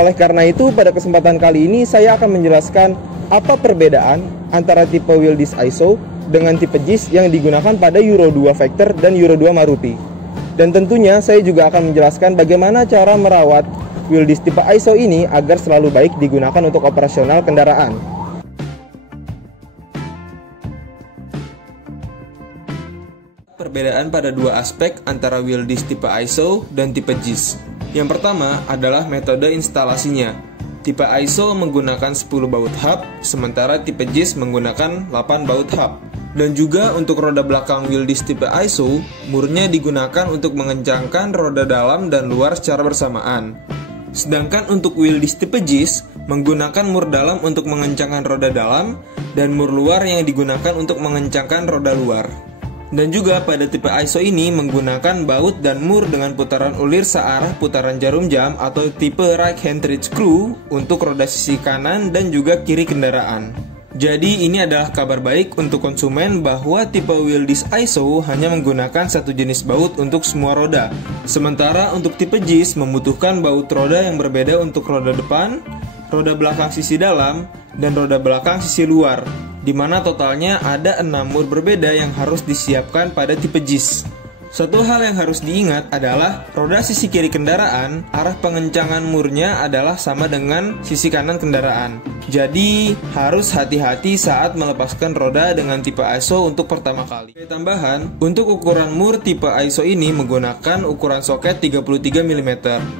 Oleh karena itu, pada kesempatan kali ini saya akan menjelaskan apa perbedaan antara tipe wheel disc ISO dengan tipe JIS yang digunakan pada Euro 2 Vector dan Euro 2 Maruti. Dan tentunya saya juga akan menjelaskan bagaimana cara merawat wheel disc tipe ISO ini agar selalu baik digunakan untuk operasional kendaraan. Perbedaan pada dua aspek antara wheel disc tipe ISO dan tipe JIS. Yang pertama adalah metode instalasinya. Tipe ISO menggunakan 10 baut hub, sementara tipe JIS menggunakan 8 baut hub. Dan juga untuk roda belakang wheel disc tipe ISO, murnya digunakan untuk mengencangkan roda dalam dan luar secara bersamaan. Sedangkan untuk wheel disc tipe JIS menggunakan mur dalam untuk mengencangkan roda dalam dan mur luar yang digunakan untuk mengencangkan roda luar. Dan juga pada tipe ISO ini menggunakan baut dan mur dengan putaran ulir searah putaran jarum jam atau tipe right hand reed screw untuk roda sisi kanan dan juga kiri kendaraan. Jadi ini adalah kabar baik untuk konsumen bahwa tipe wheel disc ISO hanya menggunakan satu jenis baut untuk semua roda. Sementara untuk tipe JIS membutuhkan baut roda yang berbeda untuk roda depan, roda belakang sisi dalam, dan roda belakang sisi luar, di mana totalnya ada 6 mur berbeda yang harus disiapkan pada tipe JIS. Satu hal yang harus diingat adalah roda sisi kiri kendaraan, arah pengencangan murnya adalah sama dengan sisi kanan kendaraan. Jadi harus hati-hati saat melepaskan roda dengan tipe ISO untuk pertama kali. Tambahan, untuk ukuran mur tipe ISO ini menggunakan ukuran soket 33 mm.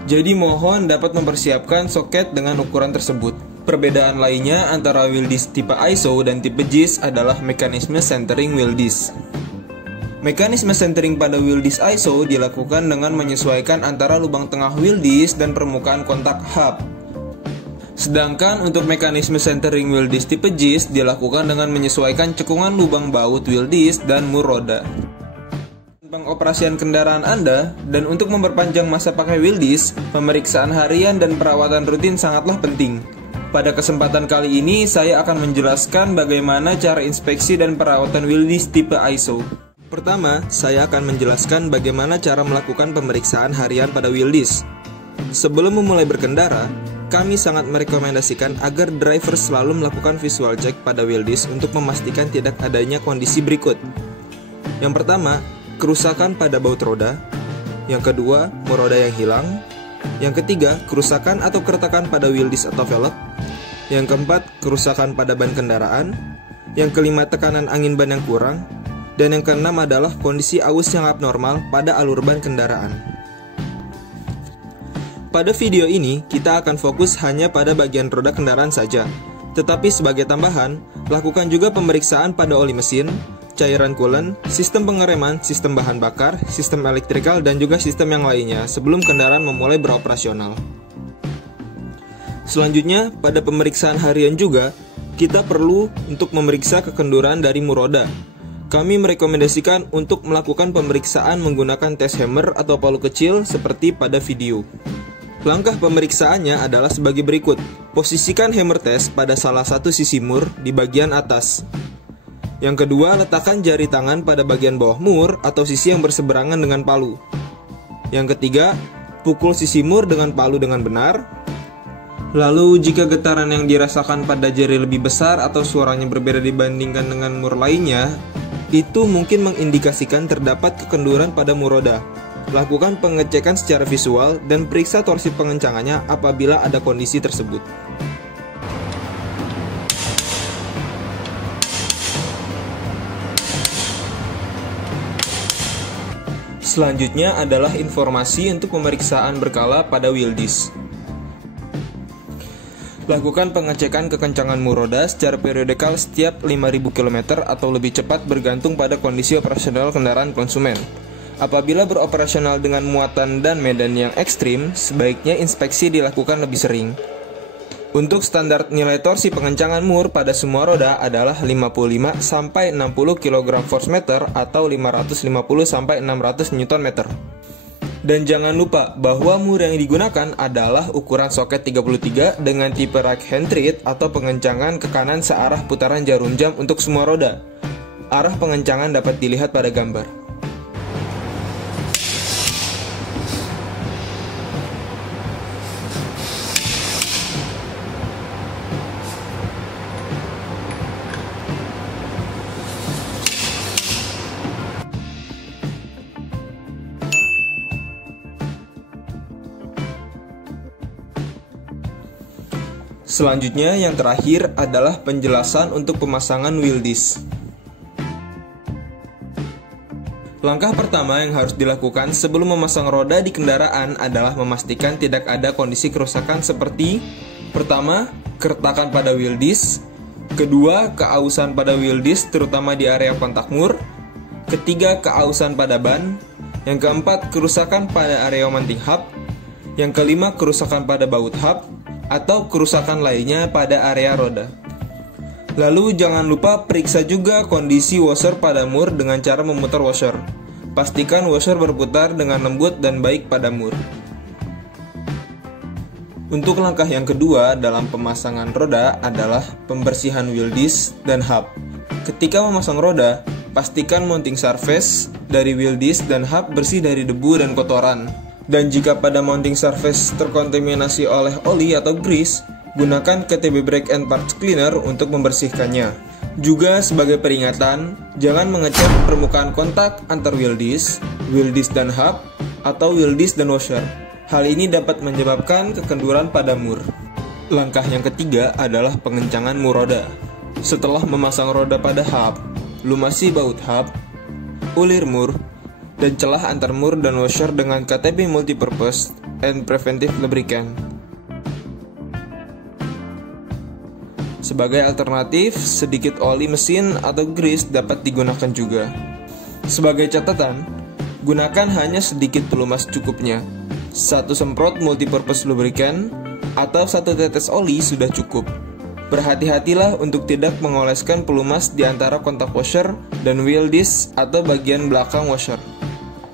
Jadi mohon dapat mempersiapkan soket dengan ukuran tersebut. Perbedaan lainnya antara wheel disc tipe ISO dan tipe JIS adalah mekanisme centering wheel disc. Mekanisme centering pada wheel disc ISO dilakukan dengan menyesuaikan antara lubang tengah wheel disc dan permukaan kontak hub. Sedangkan untuk mekanisme centering wheel disc tipe JIS dilakukan dengan menyesuaikan cekungan lubang baut wheel disc dan mur roda. Pengoperasian kendaraan Anda dan untuk memperpanjang masa pakai wheel disc, pemeriksaan harian dan perawatan rutin sangatlah penting. Pada kesempatan kali ini saya akan menjelaskan bagaimana cara inspeksi dan perawatan wheel disc tipe ISO. Pertama, saya akan menjelaskan bagaimana cara melakukan pemeriksaan harian pada wheel disc. Sebelum memulai berkendara, kami sangat merekomendasikan agar driver selalu melakukan visual check pada wheel disc untuk memastikan tidak adanya kondisi berikut. Yang pertama, kerusakan pada baut roda. Yang kedua, mur roda yang hilang. Yang ketiga, kerusakan atau keretakan pada wheel disc atau velg. Yang keempat, kerusakan pada ban kendaraan. Yang kelima, tekanan angin ban yang kurang. Dan yang keenam adalah kondisi aus yang abnormal pada alur ban kendaraan. Pada video ini, kita akan fokus hanya pada bagian roda kendaraan saja. Tetapi sebagai tambahan, lakukan juga pemeriksaan pada oli mesin, cairan coolant, sistem pengereman, sistem bahan bakar, sistem elektrikal, dan juga sistem yang lainnya sebelum kendaraan memulai beroperasional. Selanjutnya, pada pemeriksaan harian juga, kita perlu untuk memeriksa kekenduran dari mur roda. Kami merekomendasikan untuk melakukan pemeriksaan menggunakan tes hammer atau palu kecil seperti pada video. Langkah pemeriksaannya adalah sebagai berikut. Posisikan hammer test pada salah satu sisi mur di bagian atas. Yang kedua, letakkan jari tangan pada bagian bawah mur atau sisi yang berseberangan dengan palu. Yang ketiga, pukul sisi mur dengan palu dengan benar. Lalu, jika getaran yang dirasakan pada jari lebih besar atau suaranya berbeda dibandingkan dengan mur lainnya, itu mungkin mengindikasikan terdapat kekenduran pada mur roda. Lakukan pengecekan secara visual dan periksa torsi pengencangannya apabila ada kondisi tersebut. Selanjutnya adalah informasi untuk pemeriksaan berkala pada wheel disc. Lakukan pengecekan kekencangan mur roda secara periodikal setiap 5.000 km atau lebih cepat bergantung pada kondisi operasional kendaraan konsumen. Apabila beroperasional dengan muatan dan medan yang ekstrim, sebaiknya inspeksi dilakukan lebih sering. Untuk standar nilai torsi pengencangan mur pada semua roda adalah 55 sampai 60 kg force meter atau 550 sampai 600 Nm. Dan jangan lupa bahwa mur yang digunakan adalah ukuran soket 33 dengan tipe right hand reed atau pengencangan ke kanan searah putaran jarum jam untuk semua roda. Arah pengencangan dapat dilihat pada gambar. Selanjutnya yang terakhir adalah penjelasan untuk pemasangan wheel disc. Langkah pertama yang harus dilakukan sebelum memasang roda di kendaraan adalah memastikan tidak ada kondisi kerusakan seperti: pertama, keretakan pada wheel disc; kedua, keausan pada wheel disc terutama di area kontak mur; ketiga, keausan pada ban; yang keempat, kerusakan pada area mounting hub; yang kelima, kerusakan pada baut hub atau kerusakan lainnya pada area roda. Lalu jangan lupa periksa juga kondisi washer pada mur dengan cara memutar washer. Pastikan washer berputar dengan lembut dan baik pada mur. Untuk langkah yang kedua dalam pemasangan roda adalah pembersihan wheel disc dan hub. Ketika memasang roda, pastikan mounting surface dari wheel disc dan hub bersih dari debu dan kotoran. Dan jika pada mounting surface terkontaminasi oleh oli atau grease, gunakan KTB Brake and Parts Cleaner untuk membersihkannya. Juga sebagai peringatan, jangan mengecat permukaan kontak antar wheel disc dan hub, atau wheel disc dan washer. Hal ini dapat menyebabkan kekenduran pada mur. Langkah yang ketiga adalah pengencangan mur roda. Setelah memasang roda pada hub, lumasi baut hub, ulir mur, dan celah antar mur dan washer dengan KTB Multipurpose and Preventive Lubricant. Sebagai alternatif, sedikit oli mesin atau grease dapat digunakan juga. Sebagai catatan, gunakan hanya sedikit pelumas cukupnya. 1 semprot multipurpose lubricant atau 1 tetes oli sudah cukup. Berhati-hatilah untuk tidak mengoleskan pelumas di antara kontak washer dan wheel disc atau bagian belakang washer.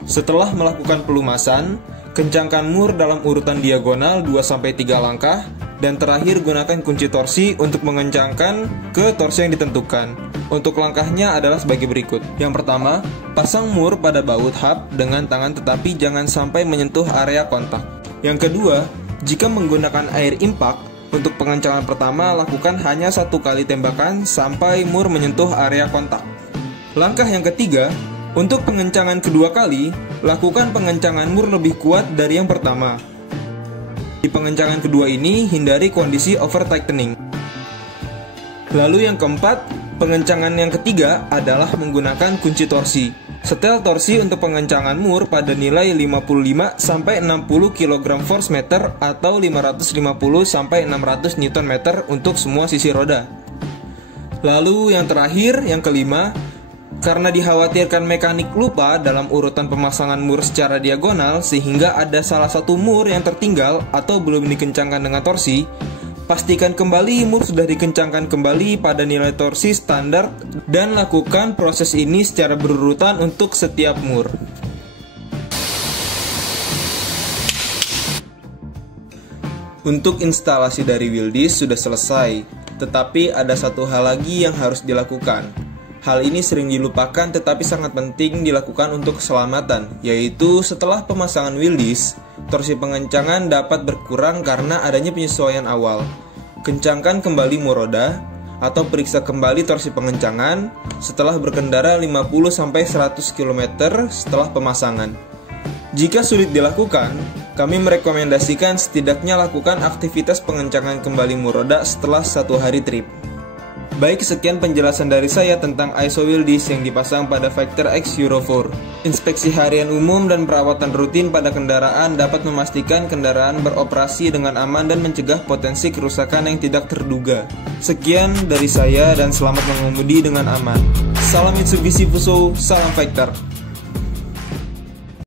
Setelah melakukan pelumasan, kencangkan mur dalam urutan diagonal 2-3 langkah, dan terakhir gunakan kunci torsi untuk mengencangkan ke torsi yang ditentukan. Untuk langkahnya adalah sebagai berikut. Yang pertama, pasang mur pada baut hub dengan tangan tetapi jangan sampai menyentuh area kontak. Yang kedua, jika menggunakan air impact, untuk pengencangan pertama lakukan hanya 1 kali tembakan sampai mur menyentuh area kontak. Langkah yang ketiga, untuk pengencangan kedua kali, lakukan pengencangan mur lebih kuat dari yang pertama. Di pengencangan kedua ini, hindari kondisi over tightening. Lalu yang keempat, pengencangan yang ketiga adalah menggunakan kunci torsi. Setel torsi untuk pengencangan mur pada nilai 55-60 kg force meter atau 550-600 Nm untuk semua sisi roda. Lalu yang terakhir, yang kelima, karena dikhawatirkan mekanik lupa dalam urutan pemasangan mur secara diagonal sehingga ada salah satu mur yang tertinggal atau belum dikencangkan dengan torsi, pastikan kembali mur sudah dikencangkan kembali pada nilai torsi standar dan lakukan proses ini secara berurutan untuk setiap mur. Untuk instalasi dari wheel disc sudah selesai, tetapi ada satu hal lagi yang harus dilakukan. Hal ini sering dilupakan tetapi sangat penting dilakukan untuk keselamatan, yaitu setelah pemasangan wheel disc, torsi pengencangan dapat berkurang karena adanya penyesuaian awal. Kencangkan kembali mur roda atau periksa kembali torsi pengencangan setelah berkendara 50-100 km setelah pemasangan. Jika sulit dilakukan, kami merekomendasikan setidaknya lakukan aktivitas pengencangan kembali mur roda setelah 1 hari trip. Baik, sekian penjelasan dari saya tentang ISO wheel disc yang dipasang pada Vector X Euro 4. Inspeksi harian umum dan perawatan rutin pada kendaraan dapat memastikan kendaraan beroperasi dengan aman dan mencegah potensi kerusakan yang tidak terduga. Sekian dari saya dan selamat mengemudi dengan aman. Salam Mitsubishi Fuso, salam Vector.